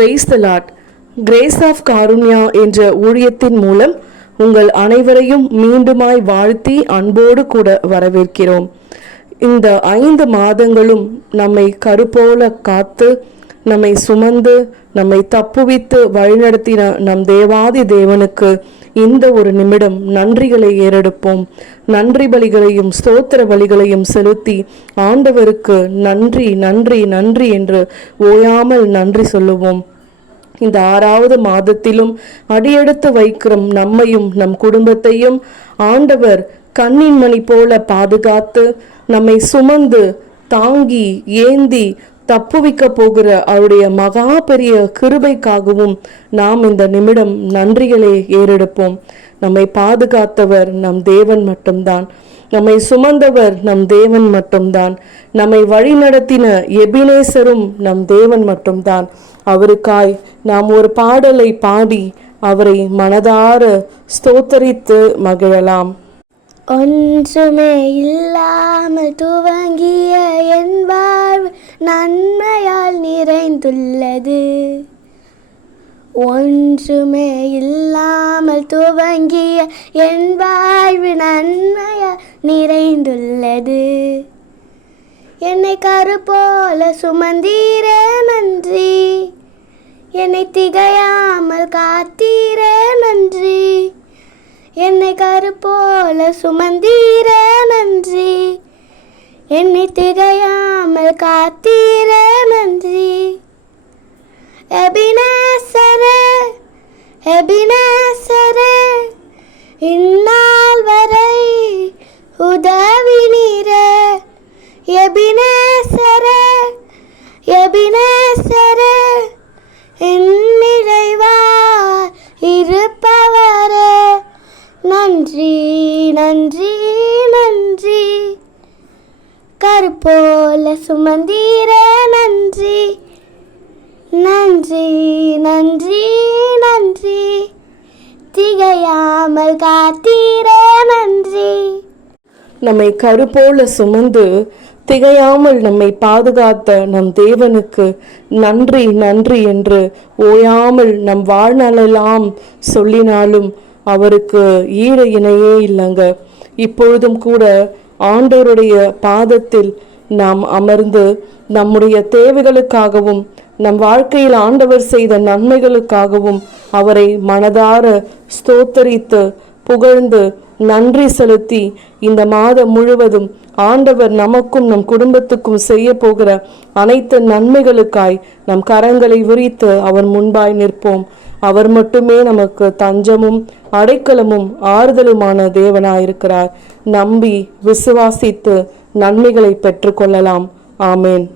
Price the Lord. Grace of Karunya என்ற ஊழியத்தின் மூலம் உங்கள் அனைவரையும் மீண்டுமாய் வாழ்த்தி அன்போடு கூட வரவேற்கிறோம். இந்த 5 மாதங்களும் நம்மை கருப்போல காத்து, நம்மை சுமந்து, நம்மை தப்புவித்து வழிநடத்தின நம் தேவாதி தேவனுக்கு இந்த ஒரு நிமிடம் நன்றிகளை ஏறெடுப்போம். நன்றி பலிகளையும் ஸ்தோத்திர பலிகளையும் செலுத்தி ஆண்டவருக்கு நன்றி நன்றி நன்றி என்று ஓயாமல் நன்றி சொல்லுவோம். இந்த 6வது மாதத்திலும் அடியெடுத்து வைக்கிறோம். நம்மையும் நம் குடும்பத்தையும் ஆண்டவர் கண்ணின் மணி போல பாதுகாத்து நம்மை சுமந்து தாங்கி ஏந்தி தப்புவிக்க போகிற அவருடைய மகா பெரிய கிருபைக்காகவும் நாம் இந்த நிமிடம் நன்றிகளை ஏறெடுப்போம். நம்மை பாதுகாத்தவர் நம் தேவன் மட்டும்தான். நம்மை சுமந்தவர் நம் தேவன் மட்டும்தான். நம்மை வழிநடத்தின எபினேசரும் நம் தேவன் மட்டும்தான். அவருக்காய் நாம் ஒரு பாடலை பாடி அவரை மனதார ஸ்தோத்தரித்து மகிழலாம். ஒன்றுமே இல்லாமல் துவங்கிய என் வாழ்வு நன்மையால் நிறைந்துள்ளது. ஒன்றுமே இல்லாமல் துவங்கிய என் வாழ்வு நன்மையால் நிறைந்துள்ளது. என்னை கருப்போல சுமந்தீரே நன்றி, என்னை திகையாமல் காத்தீரே நன்றி. என்னை கருப்போல சுமந்தீரே நன்றி, என்னை திகையாமல் காத்தீரே நன்றி. எபினேசரே எபினேசரே, இந்நாள் வரை உதவி நீரே. எபினேசரே எபினேசரே, என் நிறைவா இருப்பவரே, நன்றி நன்றி நன்றி. கருப்போல சுமந்தீரே நன்றி, நன்றி நன்றி நன்றி. திகையாமல் காத்தீரே நன்றி. நம்மை கருப்போல சுமந்து திகையாமல் நம்மை பாதுகாத்த நம் தேவனுக்கு நன்றி நன்றி என்று ஓயாமல் நம் வாழ்நாளெல்லாம் சொல்லினாலும் அவருக்கு ஈடு இணையே இல்லைங்க. இப்பொழுதும் கூட ஆண்டவருடைய பாதத்தில் நாம் அமர்ந்து நம்முடைய தேவைகளுக்காகவும் நம் வாழ்க்கையில் ஆண்டவர் செய்த நன்மைகளுக்காகவும் அவரை மனதார ஸ்தோத்தரித்து புகழ்ந்து நன்றி செலுத்தி இந்த மாதம் முழுவதும் ஆண்டவர் நமக்கும் நம் குடும்பத்துக்கும் செய்ய போகிற அனைத்து நன்மைகளுக்காய் நம் கரங்களை விரித்து அவர் முன்பாய் நிற்போம். அவர் மட்டுமே நமக்கு தஞ்சமும் அடைக்கலமும் ஆறுதலுமான தேவனாயிருக்கிறார். நம்பி விசுவாசித்து நன்மைகளை பெற்றுக்கொள்ளலாம். ஆமேன்.